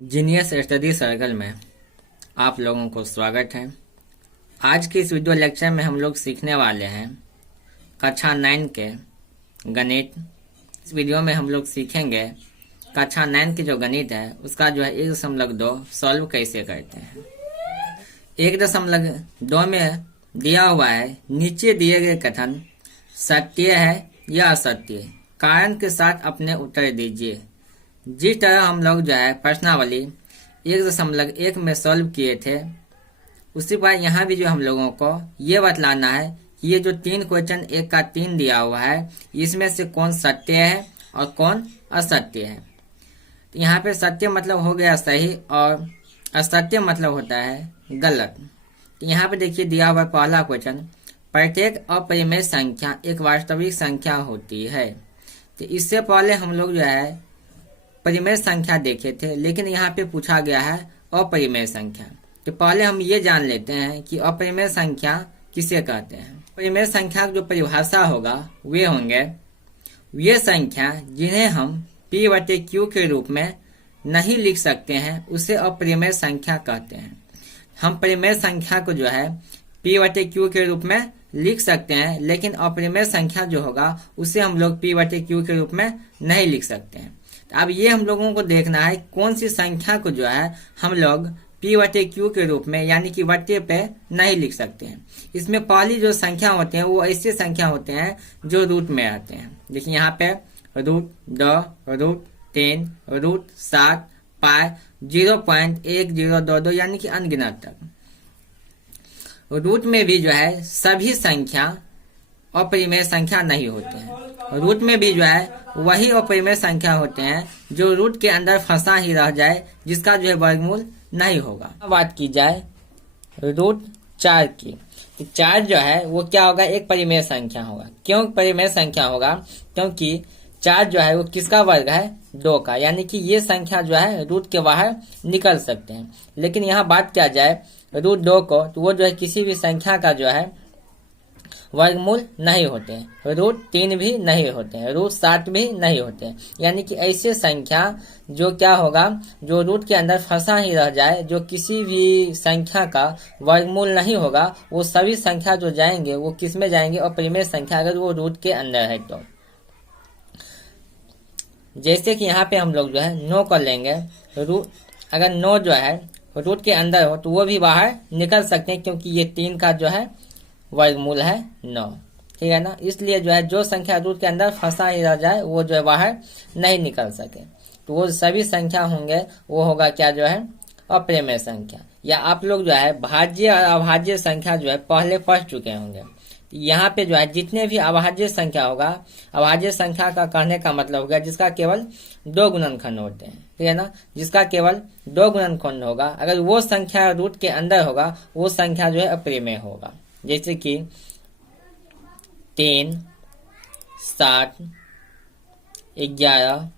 Genius study circle में आप लोगों को स्वागत है। आज के इस वीडियो लेक्चर में हम लोग सीखने वाले हैं कक्षा 9 के गणित। इस वीडियो में हम लोग सीखेंगे कक्षा 9 की जो गणित है उसका जो है 1.2 सॉल्व कैसे करते हैं। 1.2 में दिया हुआ है नीचे दिए गए कथन सत्य है या असत्य, कारण के साथ अपने उत्तर दीजिए। जिस तरह हम लोग जो है प्रश्नावली 1.1 में सॉल्व किए थे उसी पर यहाँ भी जो हम लोगों को ये बतलाना है कि ये जो 3 क्वेश्चन 1 का 3 दिया हुआ है इसमें से कौन सत्य है और कौन असत्य है। तो यहाँ पे सत्य मतलब हो गया सही और असत्य मतलब होता है गलत। तो यहाँ पे देखिए दिया हुआ पहला क्वेश्चन, प्रत्येक अपरिमेय संख्या एक वास्तविक संख्या होती है। तो इससे पहले हम लोग जो है परिमेय संख्या देखे थे, लेकिन यहाँ पे पूछा गया है अपरिमेय संख्या। तो पहले हम ये जान लेते हैं कि अपरिमेय संख्या किसे कहते हैं। परिमेय संख्या की जो परिभाषा होगा वे होंगे वे संख्या जिन्हें हम p/q के रूप में नहीं लिख सकते हैं उसे अपरिमेय संख्या कहते हैं। हम परिमेय संख्या को जो है p/q के रूप में लिख सकते हैं, लेकिन अपरिमेय संख्या जो होगा उसे हम लोग p/q के रूप में नहीं लिख सकते हैं। अब ये हम लोगों को देखना है कौन सी संख्या को जो है हम लोग p/q के रूप में यानी कि वट्टे पे नहीं लिख सकते हैं। इसमें पहली जो संख्या होते हैं वो ऐसी संख्या होते हैं जो रूट में आते हैं। देखिए यहाँ पे √2, √3, √7, पाई 0.1022 यानी कि अनगिनत तक। रूट में भी जो है सभी संख्या अपरिमेय संख्या नहीं होते हैं। रूट में भी जो है वही अपरिमेय संख्या होते हैं जो रूट के अंदर फंसा ही रह जाए, जिसका जो है वर्गमूल नहीं होगा। बात की जाए √4 की, तो 4 जो है वो क्या होगा, एक परिमेय संख्या होगा। क्यों परिमेय संख्या होगा? क्योंकि 4 जो है वो किसका वर्ग है, 2 का, यानी कि ये संख्या जो है रूट के बाहर निकल सकते हैं। लेकिन यहाँ बात किया जाए √2 को, तो वो जो है किसी भी संख्या का जो है वर्गमूल नहीं होते हैं। √3 भी नहीं होते हैं, √7 भी नहीं होते हैं। यानी कि ऐसे संख्या जो क्या होगा, जो रूट के अंदर फंसा ही रह जाए, जो किसी भी संख्या का वर्गमूल नहीं होगा, वो सभी संख्या जो जाएंगे वो किस में जाएंगे, अपरिमेय संख्या, अगर वो रूट के अंदर है तो। जैसे कि यहाँ पे हम लोग जो है 9 कर लेंगे। अगर 9 जो है रूट के अंदर हो तो वो भी बाहर निकल सकते हैं, क्योंकि ये 3 का जो है वर्गमूल है 9, ठीक है ना। इसलिए जो है जो संख्या रूट के अंदर फंसा ही रह जाए वो जो है बाहर नहीं निकल सके, तो वो सभी संख्या होंगे वो होगा क्या, जो है अपरिमेय संख्या। या आप लोग जो है भाज्य और अभाज्य संख्या जो है पहले पढ़ चुके होंगे। यहाँ पे जो है जितने भी अभाज्य संख्या होगा, अभाज्य संख्या का कहने का मतलब होगा जिसका केवल 2 गुणनखंड होते हैं, ठीक है ना। जिसका केवल 2 गुणनखंड होगा, अगर वो संख्या रूट के अंदर होगा वो संख्या जो है अपरिमेय होगा। जैसे कि 3, 7, 11,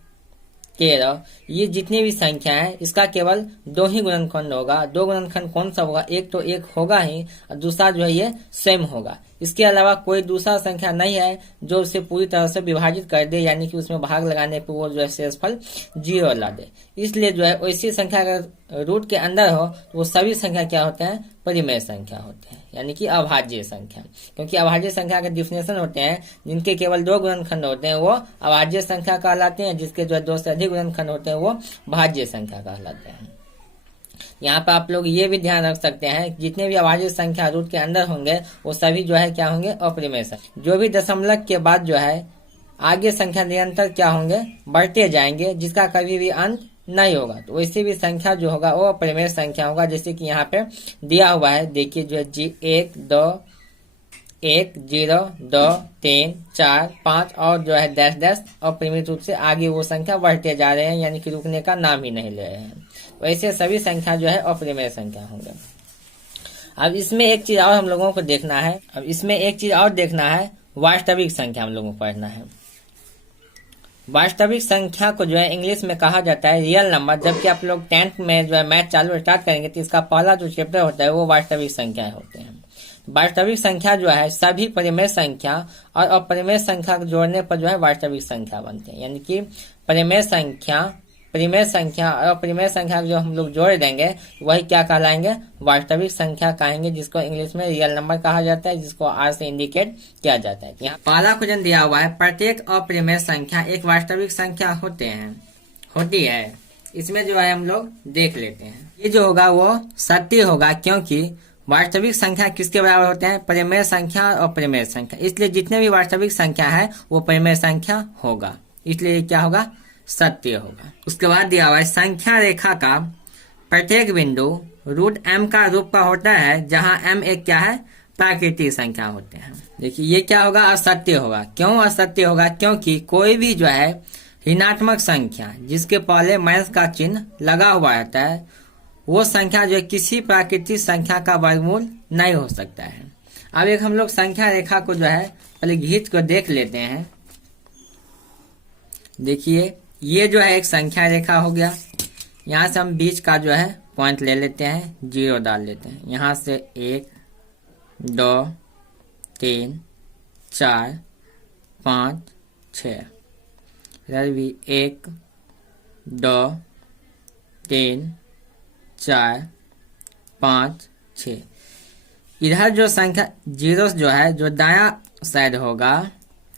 13, ये जितनी भी संख्या है इसका केवल 2 ही गुणनखंड होगा। 2 गुणनखंड कौन सा होगा, एक तो 1 होगा ही और दूसरा जो है ये स्वयं होगा। इसके अलावा कोई दूसरा संख्या नहीं है जो उसे पूरी तरह से विभाजित कर दे, यानी कि उसमें भाग लगाने पर वो जो है शेषफल 0 ला दे। इसलिए जो है वैसी संख्या अगर रूट के अंदर हो तो वो सभी संख्या क्या होते हैं, परिमेय संख्या होते हैं, यानी कि अभाज्य संख्या। क्योंकि अभाज्य संख्या के डिफिनेशन होते हैं जिनके केवल 2 गुणनखंड होते हैं वो अभाज्य संख्या कहलाते हैं, जिसके जो है 2 से अधिक गुणनखंड होते हैं वो भाज्य संख्या कहलाते हैं। यहाँ पे आप लोग ये भी ध्यान रख सकते हैं जितने भी अभाज्य संख्या रूट के अंदर होंगे वो सभी जो है क्या होंगे, अपरिमेय संख्या। जो भी दशमलव के बाद जो है आगे संख्या निरंतर क्या होंगे, बढ़ते जाएंगे, जिसका कभी भी अंत नहीं होगा, तो वैसे भी संख्या जो होगा वो अपरिमेय संख्या होगा। जैसे कि यहाँ पे दिया हुआ है, देखिए जो है 1, 2, 1, 0, 2, 3, 4, 5 और जो है डैश डैश अपरिमित रूप से आगे वो संख्या बढ़ते जा रहे हैं, यानी कि रुकने का नाम ही नहीं ले रहे हैं। वैसे सभी संख्या जो है अपरिमेय संख्या होंगे। अब इसमें एक चीज और हम लोगों को देखना है, वास्तविक संख्या हम लोगों को पढ़ना है। वास्तविक संख्या को जो है इंग्लिश में कहा जाता है रियल नंबर। जबकि आप लोग 10th में जो है मैथ चालू स्टार्ट करेंगे तो इसका पहला जो चैप्टर होता है वो वास्तविक संख्या होते हैं। वास्तविक संख्या जो है सभी परिमेय संख्या और अपरिमेय संख्या को जोड़ने पर जो है वास्तविक संख्या बनते हैं। यानी कि परिमेय संख्या परिमेय संख्या और अपरिमेय संख्या जो हम लोग जोड़ देंगे वही क्या कहलाएंगे, वास्तविक संख्या कहेंगे, जिसको इंग्लिश में रियल नंबर कहा जाता है, जिसको आर से इंडिकेट किया जाता है। यहाँ पहला क्वेश्चन दिया हुआ है, प्रत्येक अपरिमेय संख्या एक वास्तविक संख्या होती है। इसमें जो है हम लोग देख लेते हैं। ये जो होगा वो सत्य होगा, क्योंकि वास्तविक संख्या किसके बराबर होते हैं, परिमेय संख्या और अपरिमेय संख्या। इसलिए जितने भी वास्तविक संख्या है वो परिमेय संख्या होगा, इसलिए क्या होगा, सत्य होगा। उसके बाद दिया हुआ है, संख्या रेखा का प्रत्येक बिंदु रूट एम का रूप का होता है, जहां एम एक क्या है, प्राकृतिक संख्या होते हैं। देखिए ये क्या होगा, असत्य होगा। क्यों असत्य होगा, क्योंकि कोई भी जो है ऋणात्मक संख्या जिसके पहले माइनस का चिन्ह लगा हुआ रहता है, वो संख्या जो है किसी प्राकृतिक संख्या का वर्गमूल नहीं हो सकता है। अब एक हम लोग संख्या रेखा को जो है पहले खींच को देख लेते हैं। देखिए ये जो है एक संख्या रेखा हो गया। यहाँ से हम बीच का जो है पॉइंट ले लेते हैं, 0 डाल लेते हैं। यहाँ से 1 2 3 4 5 6, इधर भी 1 2 3 4 5 6। इधर जो संख्या 0 जो है, जो दायां साइड होगा,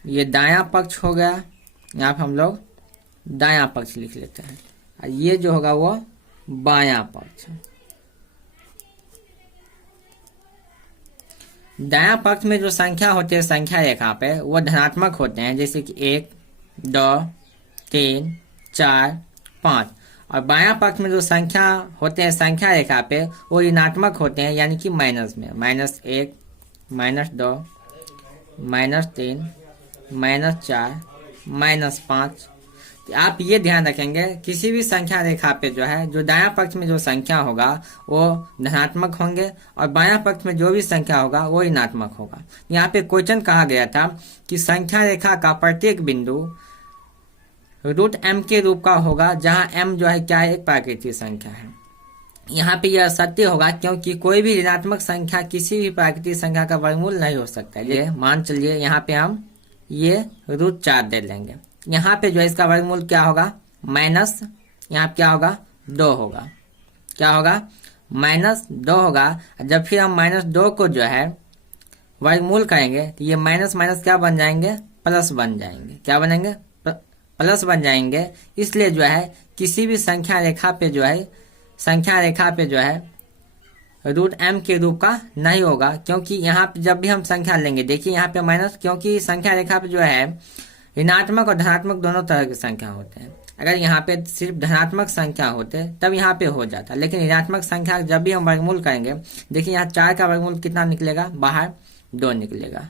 ये दायां पक्ष हो गया। यहाँ पे हम लोग दायां पक्ष लिख लेते हैं, और ये जो होगा वो बायां पक्ष। दायां पक्ष में जो संख्या होती है संख्या रेखा पे, वो धनात्मक होते हैं, जैसे कि 1 2 3 4 5। और बायां पक्ष में जो संख्या होते हैं संख्या रेखा पे, वो ऋणात्मक होते हैं, यानी कि माइनस में, -1 -2 -3 -4 -5। आप ये ध्यान रखेंगे, किसी भी संख्या रेखा पे जो है, जो दायां पक्ष में जो संख्या होगा वो धनात्मक होंगे, और बायां पक्ष में जो भी संख्या होगा वो ऋणात्मक होगा। यहाँ पे क्वेश्चन कहा गया था कि संख्या रेखा का प्रत्येक बिंदु रूट एम के रूप का होगा, जहां एम जो है क्या है, एक प्राकृतिक संख्या है। यहाँ पे यह सत्य होगा, क्योंकि कोई भी ऋणात्मक संख्या किसी भी प्राकृतिक संख्या का वर्गमूल नहीं हो सकता है। ये मान चलिए यहाँ पे हम ये √4 दे लेंगे। यहाँ पे जो है इसका वर्गमूल क्या होगा, माइनस, यहाँ पे क्या होगा, 2 होगा। क्या होगा, -2 होगा। जब फिर हम -2 को जो है वर्गमूल करेंगे तो ये माइनस माइनस क्या बन जाएंगे, प्लस बन जाएंगे। क्या बनेंगे, प्लस बन जाएंगे। इसलिए जो है किसी भी संख्या रेखा पे जो है रूट एम के रूप का नहीं होगा, क्योंकि यहाँ पे जब भी हम संख्या लेंगे, देखिए यहाँ पे माइनस, क्योंकि संख्या रेखा पे जो है ऋणात्मक और धनात्मक दोनों तरह की संख्या होते हैं। अगर यहाँ पे सिर्फ धनात्मक संख्या होते तब यहाँ पे हो जाता, लेकिन ऋणात्मक संख्या जब भी हम वर्गमूल करेंगे, देखिए यहाँ 4 का वर्गमूल कितना निकलेगा, बाहर 2 निकलेगा,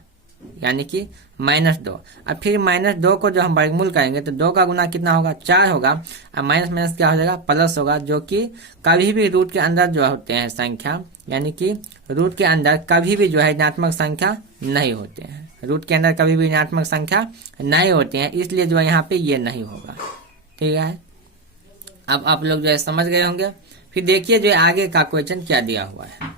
यानी कि -2। अब फिर -2 को जो हम वर्गमूल करेंगे तो 2 का गुना कितना होगा, 4 होगा। अब माइनस माइनस क्या हो जाएगा, प्लस होगा, जो कि कभी भी रूट के अंदर जो होते हैं संख्या, यानी कि रूट के अंदर कभी भी जो है ऋणात्मक संख्या नहीं होते हैं। रूट के अंदर कभी भी ऋणात्मक संख्या नहीं होते हैं, इसलिए जो है यहाँ पे ये नहीं होगा। ठीक है, अब आप लोग जो है समझ गए होंगे। फिर देखिए जो आगे का क्वेश्चन क्या दिया हुआ है।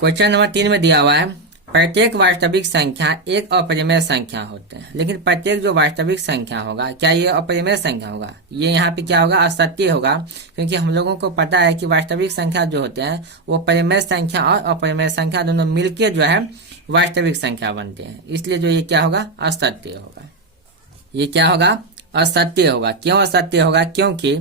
क्वेश्चन नंबर 3 में दिया हुआ है, प्रत्येक वास्तविक संख्या एक अपरिमेय संख्या होते हैं। लेकिन प्रत्येक जो वास्तविक संख्या होगा, क्या ये अपरिमेय संख्या होगा, ये यहाँ पे क्या होगा, असत्य होगा। क्योंकि हम लोगों को पता है कि वास्तविक संख्या जो होते हैं वो परिमेय संख्या और अपरिमेय संख्या दोनों मिलकर जो है वास्तविक संख्या बनते हैं। इसलिए जो ये क्या होगा, असत्य होगा। ये क्या होगा, असत्य होगा। क्यों असत्य होगा, क्योंकि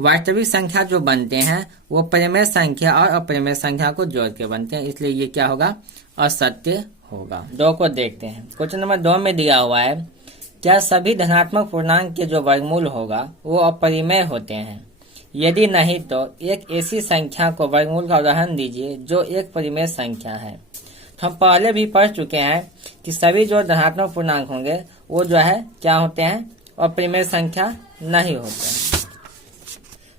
वास्तविक संख्या जो बनते हैं वो परिमेय संख्या और अपरिमेय संख्या को जोड़ के बनते हैं, इसलिए ये क्या होगा, असत्य होगा। 2 को देखते हैं। क्वेश्चन नंबर 2 में दिया हुआ है, क्या सभी धनात्मक पूर्णांक के जो वर्गमूल होगा वो अपरिमेय होते हैं? यदि नहीं तो एक ऐसी संख्या को वर्गमूल का उदाहरण दीजिए जो एक परिमेय संख्या है। तो हम पहले भी पढ़ चुके हैं कि सभी जो धनात्मक पूर्णांक होंगे वो जो है क्या होते हैं, अपरिमेय संख्या नहीं होते हैं।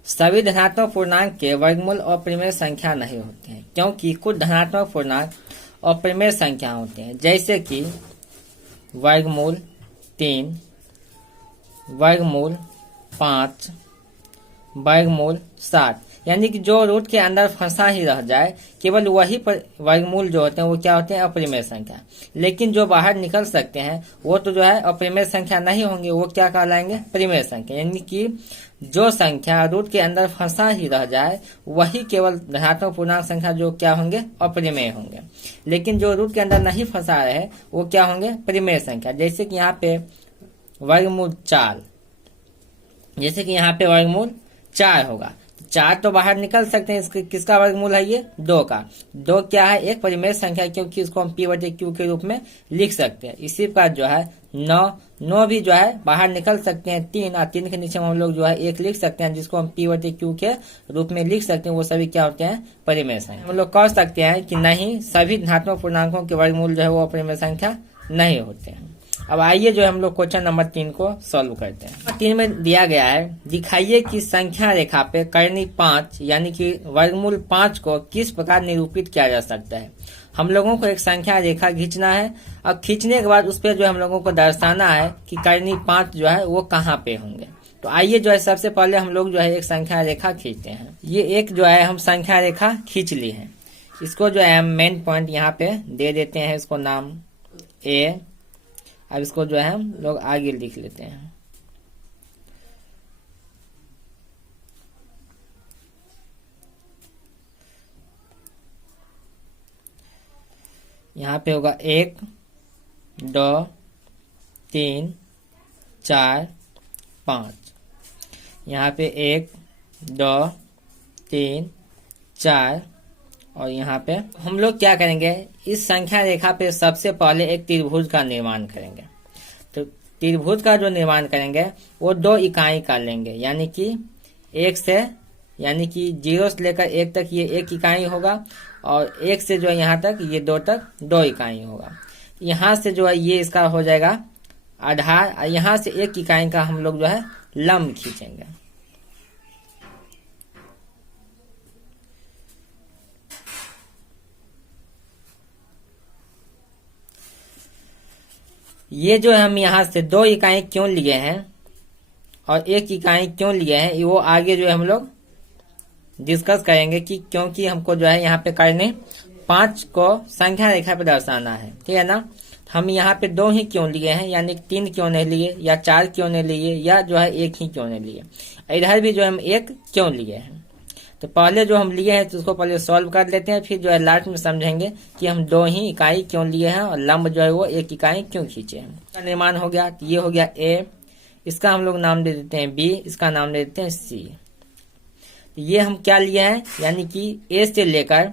सभी धनात्मक पूर्णांक के वर्गमूल अपरिमेय संख्या नहीं होते हैं, क्योंकि कुछ धनात्मक पूर्णांक अपरिमेय संख्या होते हैं, जैसे कि वर्गमूल 3, वर्गमूल 5, वर्गमूल 7। यानी कि जो रूट के अंदर फंसा ही रह जाए, केवल वही वर्गमूल जो होते हैं वो क्या होते हैं, अपरिमेय संख्या। लेकिन जो बाहर निकल सकते हैं वो तो जो है अपरिमेय संख्या नहीं होंगे, वो क्या कहलाएंगे, परिमेय संख्या। यानी कि जो संख्या रूट के अंदर फंसा ही रह जाए वही केवल धनात्मक पूर्णांक संख्या जो क्या होंगे, अपरिमेय होंगे। लेकिन जो रूट के अंदर नहीं फंसा रहे वो क्या होंगे, परिमेय संख्या। जैसे कि यहाँ पे वर्गमूल 4, जैसे कि यहाँ पे वर्गमूल 4 होगा, 4 तो बाहर निकल सकते हैं, इसके किसका वर्गमूल है, ये 2 का। 2 क्या है, एक परिमेय संख्या, क्योंकि इसको हम p/q के रूप में लिख सकते हैं। इसी प्रकार जो है 9 भी जो है बाहर निकल सकते हैं, 3 और 3 के नीचे हम लोग जो है 1 लिख सकते हैं, जिसको हम p/q के रूप में लिख सकते हैं। वो सभी क्या होते हैं, परिमेय संख्या। हम लोग कह सकते हैं कि नहीं, सभी धनात्मक पूर्णांकों के वर्गमूल जो है वो अपरिमेय संख्या नहीं होते हैं। अब आइए जो हम लोग क्वेश्चन नंबर 3 को सॉल्व करते हैं। 3 में दिया गया है, दिखाइए कि संख्या रेखा पे कर्णी 5 यानी कि वर्गमूल 5 को किस प्रकार निरूपित किया जा सकता है। हम लोगों को एक संख्या रेखा खींचना है और खींचने के बाद उस पर जो हम लोगों को दर्शाना है कि कर्णी 5 जो है वो कहाँ पे होंगे। तो आइए जो है सबसे पहले हम लोग जो है एक संख्या रेखा खींचते हैं। ये एक जो है हम संख्या रेखा खींच ली है, इसको जो है हम मेन पॉइंट यहाँ पे दे देते हैं, इसको नाम ए। अब इसको जो है हम लोग आगे लिख लेते हैं। यहाँ पे होगा 1 2 3 4 5। यहाँ पे 1 2 3 4 और यहाँ पे हम लोग क्या करेंगे, इस संख्या रेखा पे सबसे पहले एक त्रिभुज का निर्माण करेंगे। तो त्रिभुज का जो निर्माण करेंगे वो 2 इकाई का लेंगे, यानी कि 1 से, यानी कि 0 से लेकर 1 तक ये 1 इकाई होगा, और 1 से जो है यहाँ तक ये 2 तक 2 इकाई होगा। यहाँ से जो है ये इसका हो जाएगा आधार, यहाँ से 1 इकाई का हम लोग जो है लंब खींचेंगे। ये जो हम यहाँ से 2 इकाई क्यों लिए हैं और 1 इकाई क्यों लिए हैं, वो आगे जो है हम लोग डिस्कस करेंगे कि क्योंकि हमको जो है यहाँ पे कर्णी 5 को संख्या रेखा पे दर्शाना है, ठीक है ना। हम यहाँ पे 2 ही क्यों लिए हैं, यानी 3 क्यों नहीं लिए, या 4 क्यों नहीं लिए, या जो है 1 ही क्यों नहीं लिए। इधर भी जो हम 1 क्यों लिए हैं। तो पहले जो हम लिए हैं तो उसको पहले सॉल्व कर लेते हैं, फिर जो है लास्ट में समझेंगे कि हम 2 ही इकाई क्यों लिए हैं और लंब जो है वो 1 इकाई क्यों खींचे हैं। इसका निर्माण हो गया, तो ये हो गया ए, इसका हम लोग नाम दे देते हैं बी, इसका नाम दे देते हैं सी। ये हम क्या लिए हैं, यानी कि ए से लेकर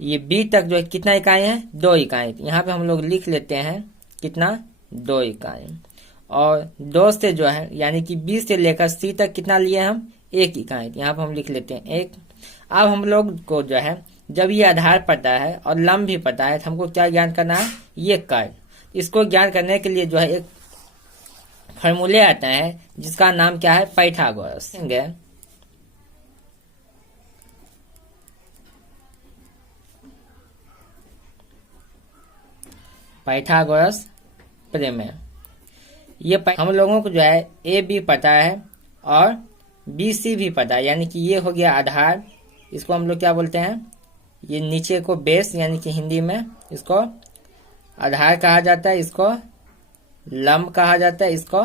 ये बी तक जो है कितना इकाई है, 2 इकाई। यहाँ पे हम लोग लिख लेते हैं कितना, 2 इकाई। और 2 से जो है यानी कि बी से लेकर सी तक कितना लिए हम, 1 इकाई। यहाँ पे हम लिख लेते हैं 1। अब हम लोग को जो है जब ये आधार पता है और लंब भी पता है तो हमको क्या ज्ञान करना है, ये कर्ण। इसको ज्ञान करने के लिए जो है एक फॉर्मूले आता है जिसका नाम क्या है, पाइथागोरस। पाइथागोरस प्रमेय। ये हम लोगों को जो है ए बी पता है और बी सी भी पता है, यानी कि ये हो गया आधार, इसको हम लोग क्या बोलते हैं, ये नीचे को बेस, यानी कि हिंदी में इसको आधार कहा जाता है, इसको लंब कहा जाता है, इसको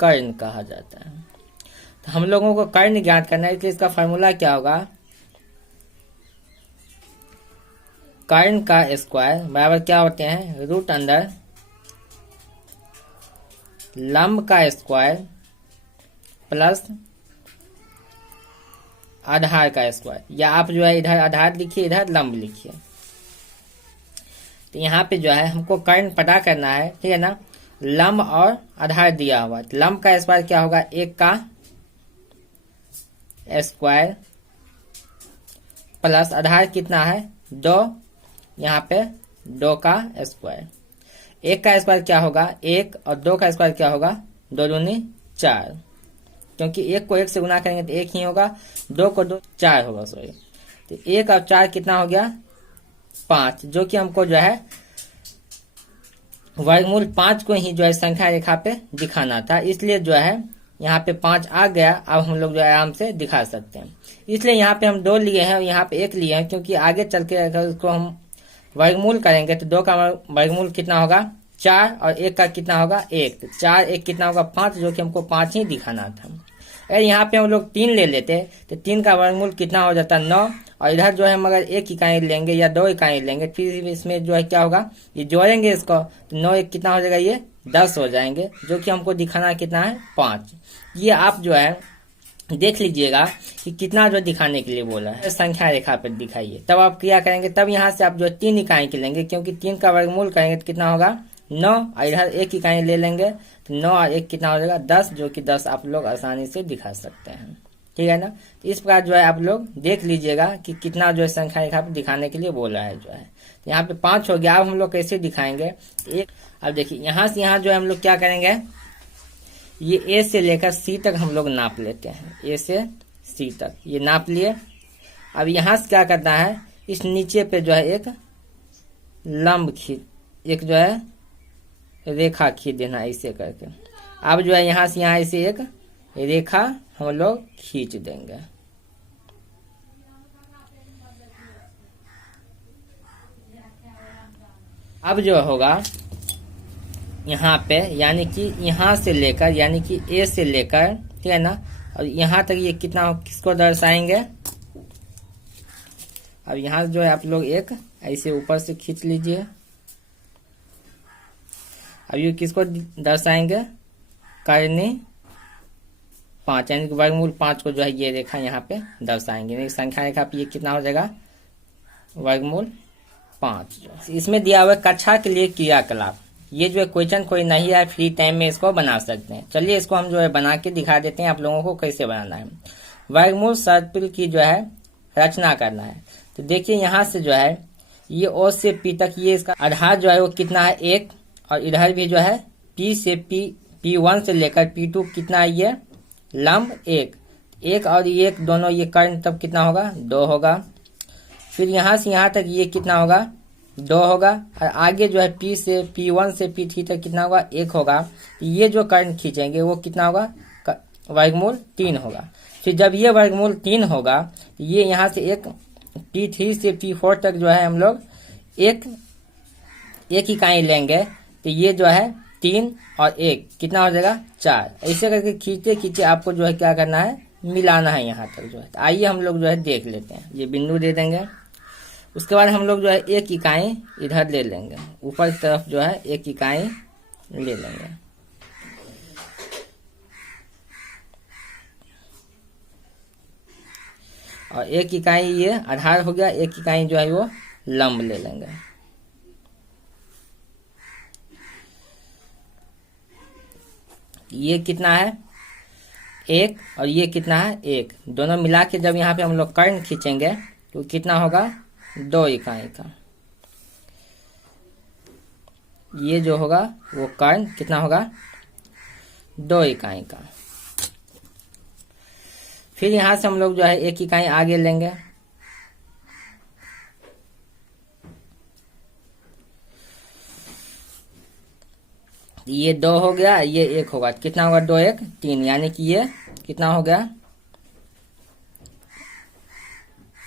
कर्ण कहा जाता है। तो हम लोगों को कर्ण ज्ञात करना है, इसलिए इसका फॉर्मूला क्या होगा, कर्ण का स्क्वायर बराबर क्या होते हैं, रूट अंडर लंब का स्क्वायर प्लस आधार का स्क्वायर। या आप जो है इधर आधार लिखिए, इधर लंब लिखिए। तो यहाँ पे जो है हमको कर्ण पता करना है, ठीक है ना। लंब और आधार दिया हुआ, तो लंब का स्क्वायर क्या होगा, 1 का स्क्वायर प्लस आधार कितना है, 2, यहाँ पे 2 का स्क्वायर। 1 का स्क्वायर क्या होगा 1, और 2 का स्क्वायर क्या होगा 2 दूनी 4, क्योंकि 1 को 1 से गुना करेंगे तो 1 ही होगा, 2 को 2 4 होगा, सॉरी। तो 1 और 4 कितना हो गया 5, जो कि हमको जो है वर्गमूल 5 को ही जो है संख्या रेखा पे दिखाना था, इसलिए जो है यहाँ पे 5 आ गया। अब हम लोग जो है आराम से दिखा सकते हैं। इसलिए यहाँ पे हम 2 लिए हैं और यहाँ पे 1 लिए हैं, क्योंकि आगे चल के अगर उसको हम वर्गमूल करेंगे तो 2 का वर्गमूल कितना होगा 4 और 1 का कितना होगा 1। तो 4 1 कितना होगा 5, जो कि हमको 5 ही दिखाना था। अगर यहाँ पे हम लोग 3 ले लेते तो 3 का वर्गमूल कितना हो जाता 9, और इधर जो है हम अगर 1 इकाई लेंगे या 2 इकाई लेंगे, फिर इसमें जो है क्या होगा, ये जोड़ेंगे इसको तो 9 1 कितना हो जाएगा, ये 10 हो जाएंगे, जो कि हमको दिखाना कितना है 5। ये आप जो है देख लीजिएगा कि कितना जो दिखाने के लिए बोला है, संख्या रेखा पर दिखाइए। तब आप क्या करेंगे, तब यहाँ से आप जो 3 इकाई के लेंगे, क्योंकि 3 का वर्गमूल करेंगे तो कितना होगा 9, और इधर 1 इकाई ले लेंगे तो 9 और 1 कितना हो जाएगा 10, जो कि 10 आप लोग आसानी से दिखा सकते हैं। ठीक है ना। तो इस प्रकार जो है आप लोग देख लीजिएगा कि कितना जो है संख्या रेखा पर दिखाने के लिए बोला है जो है। तो यहाँ पे 5 हो गया। अब हम लोग कैसे दिखाएंगे, अब देखिए यहाँ से यहाँ जो है हम लोग क्या करेंगे, ये ए से लेकर सी तक हम लोग नाप लेते हैं, ए से सी तक ये नाप लिए। अब यहाँ से क्या करना है, इस नीचे पे जो है एक लंब एक जो है रेखा खींच देना ऐसे करके। अब जो है यहाँ से यहाँ ऐसे एक रेखा हम लोग खींच देंगे। अब जो होगा यहाँ पे, यानी कि यहाँ से लेकर, यानी कि ए से लेकर, ठीक है ना, और यहाँ तक ये कितना किसको दर्शाएंगे। अब यहाँ जो है आप लोग एक ऐसे ऊपर से खींच लीजिए। अब ये किसको दर्शाएंगे, करनी 5, यानी कि वर्गमूल 5 को जो है ये रेखा यहाँ पे दर्शाएंगे। यानी संख्या रेखा पे ये कितना हो जाएगा वर्गमूल 5। इसमें दिया हुआ कक्षा के लिए क्रियाकलाप, ये जो है क्वेश्चन कोई नहीं है, फ्री टाइम में इसको बना सकते हैं। चलिए इसको हम जो है बना के दिखा देते हैं आप लोगों को कैसे बनाना है। वर्गमूल सर्पिल की जो है रचना करना है। तो देखिए यहाँ से जो है ये ओ से पी तक, ये इसका आधार जो है वो कितना है 1, और इधर भी जो है पी से P1 से लेकर P2 कितना है, ये लंब 1 और 1 दोनों ये कर्ण, तब कितना होगा 2 होगा। फिर यहाँ से यहाँ तक ये कितना होगा 2 होगा, और आगे जो है P से P1 से P3 तक कितना होगा 1 होगा। ये जो कर्ण खींचेंगे वो कितना होगा वर्गमूल 3 होगा। फिर जब ये वर्गमूल 3 होगा, ये यहाँ से एक P3 से P4 तक जो है हम लोग एक इकाई लेंगे, तो ये जो है 3 और 1 कितना हो जाएगा 4। ऐसे करके खींचते खींचते आपको जो है क्या करना है, मिलाना है यहाँ तक जो है। तो आइए हम लोग जो है देख लेते हैं। ये बिंदु दे देंगे, उसके बाद हम लोग जो है 1 इकाई इधर ले लेंगे, ऊपर की तरफ जो है 1 इकाई ले लेंगे। और 1 इकाई ये आधार हो गया, 1 इकाई जो है वो लंब ले लेंगे। ये कितना है 1 और ये कितना है 1, दोनों मिला के जब यहाँ पे हम लोग कर्ण खींचेंगे तो कितना होगा 2 इकाई का। ये जो होगा वो कर्ण कितना होगा 2 इकाई का। फिर यहाँ से हम लोग जो है 1 इकाई आगे लेंगे, ये 2 हो गया, ये 1 होगा, कितना होगा 2 1 3, यानी कि ये कितना हो गया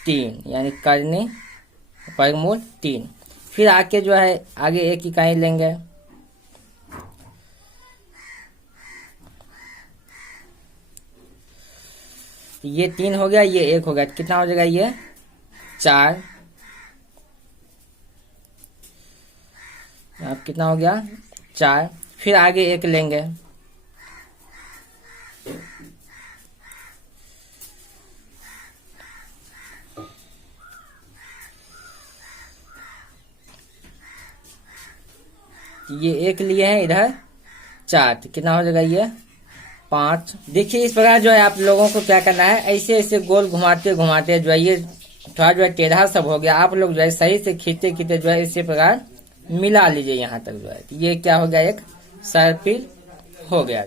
3, यानी करनी वर्गमूल 3। फिर आके जो है आगे 1 इकाई लेंगे, ये 3 हो गया, ये 1 हो गया, कितना हो जाएगा ये 4। अब कितना हो गया 4। फिर आगे 1 लेंगे, ये 1 लिए हैं, इधर 4, तो कितना हो जाएगा ये 5। देखिए इस प्रकार जो है आप लोगों को क्या करना है, ऐसे ऐसे गोल घुमाते घुमाते जो है ये थोड़ा जो है टेढ़ा सब हो गया, आप लोग जो है सही से खींचते खींचते जो है इसी प्रकार मिला लीजिए यहाँ तक जो है। ये क्या हो गया, एक सर्पिल हो गया।